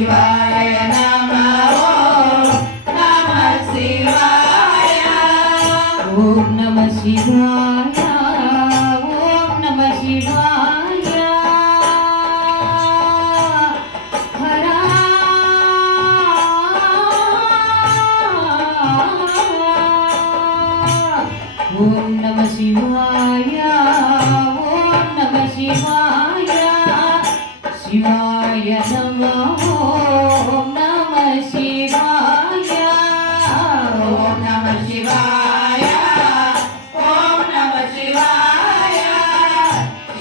शिवाय नमः ओम नमः शिवाय ओम नमः शिवाय ओम नमः शिवाय हरा ओम नमः शिवाय ओम नमः शिवाय शिवाय नमः ओम नमः शिवाय ओम नमः शिवाय ओम नमः शिवाय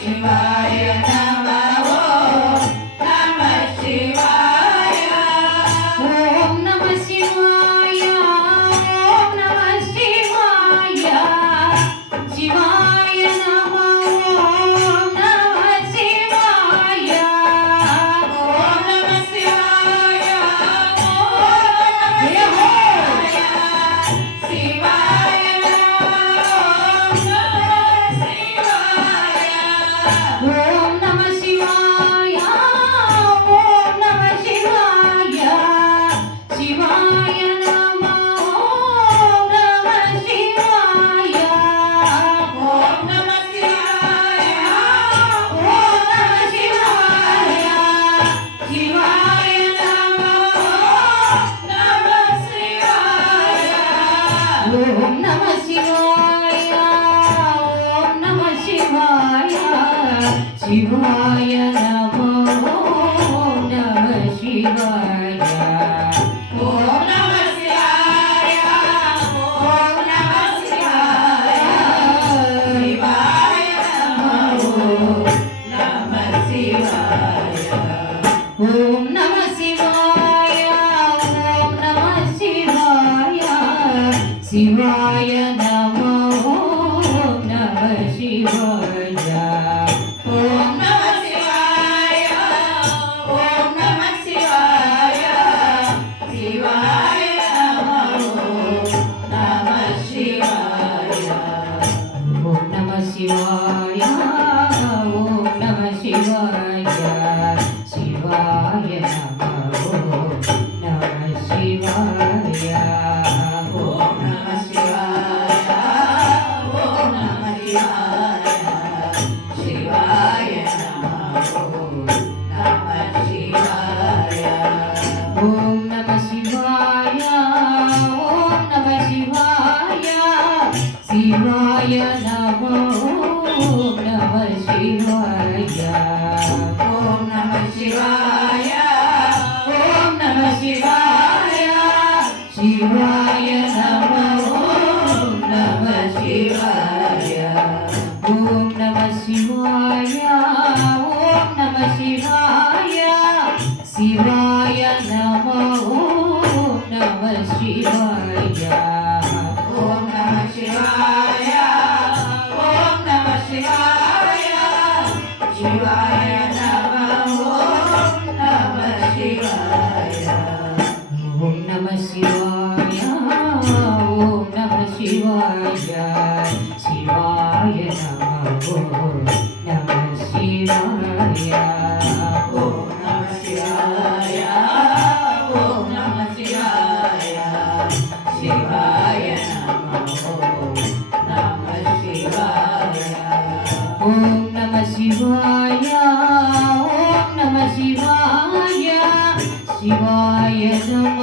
शिवाय नमः ओम नमः शिवाय ओम नमः शिवाय ओम नमः शिवाय शिवाय नमः ओम नमः शिवाय ओम नमः शिवाय ओम नमः शिवाय ओम नमः शिवाय ओम नमः शिवाय शिवाय नमः ओम नमः शिवाय ओम नमः शिवाय ओम नमः शिवाय शिवाय नमः नमः शिवाय ओम नमः शिवाय ओम नमः शिवाय शिवाय नमः ओम नमः शिवाय ओम नमः शिवाय ओम नमः शिवाय शिवाय नमः शिवाय ओम नमः शिवाय ओम नमः शिवाय शिवाय नमः ओम नमः शिवाय ओम नमः शिवाय ओम नमः शिवाय शिवाय नमः शिवाय ओम नमः शिवाय ओम नमः शिवाय शिवाय नमः ओम नमः शिवाय ओम नमः शिवाय ओम नमः शिवाय शिवाय नमः शिवाय ओम नमः शिवाय ओम नमः शिवाय शिवाय नमः ओम नमः शिवाय ओम नमः शिवाय ओम नमः शिवाय शिवाय नमः ओम नमः शिवाय ओम नमः शिवाय ओम नमः शिवाय शिवाय नमः ओम नमः शिवाय ओम नमः शिवाय ओम नमः शिवाय शिवाय नमः ओम नमः शिवाय ओम नमः शिवाय ओम नमः शिवाय शिवाय नमः ओम नमः शिवाय ओम नमः शिवाय ओम नमः शिवाय शिवाय नमः शिवाय ओम नमः शिवाय ओम नमः शिवाय शिवाय नमः